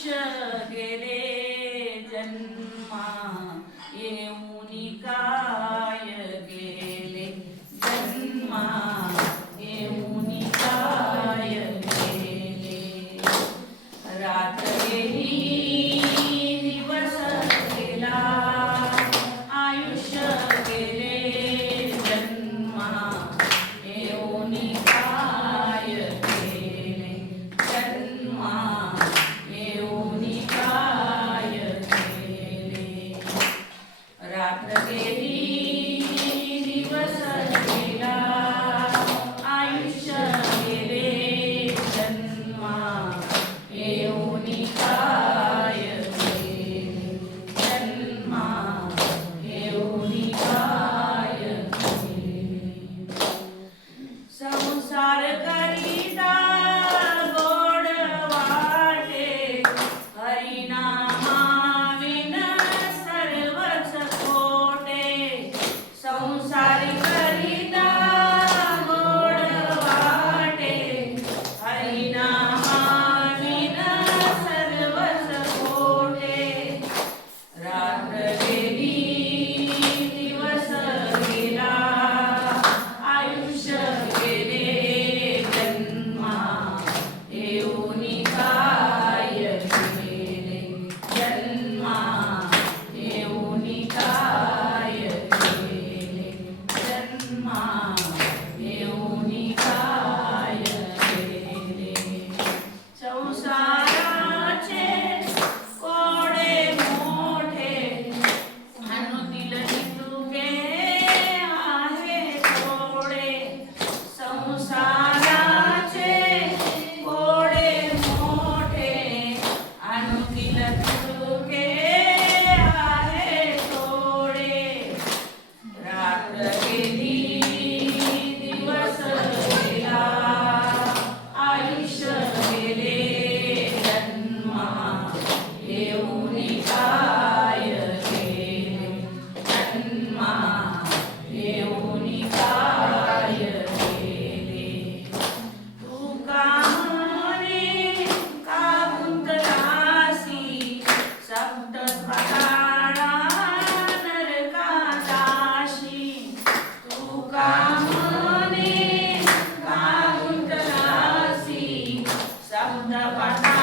आयुष्य गेले जन्मा येऊनी काय गेले जन्मा येऊनी काय गेले रात्र गेली दिवस गेला आयुष्य गेले जन्मा येऊनी काय गेले जन्मा येऊनी काय गेले रात्र गेली दिवस गेला आयुष्य गेले जन्मा येऊनी काय गेले जन्मा येऊनी काय गेले संसार करिता गोड वाटे हरिनामा विन सर्वच खोटे संसार करिता गोड वाटे हरिनामा विन सर्वच खोटे रात्र गेली दिवस गेला आयुष्य गेले जन्मा येऊनी काय गेले जन्मा येऊनी काय गेले जन्मा येऊनी काय गेले संसाराचे कोडे मोठे अनुदिल तुके आहे थोडे संसाराचे कोडे मोठे अनुदिल तुके आहे थोडे रात्र गेली दिवस गेला आयुष्य गेले जन्मा येऊनी काय गेले जन्मा येऊनी काय गेले तू का म्हणे का गुंतलासी सप्त पाताळा नरकादाशी तू का म्हणे का गुंतलासी सप्त पाताळा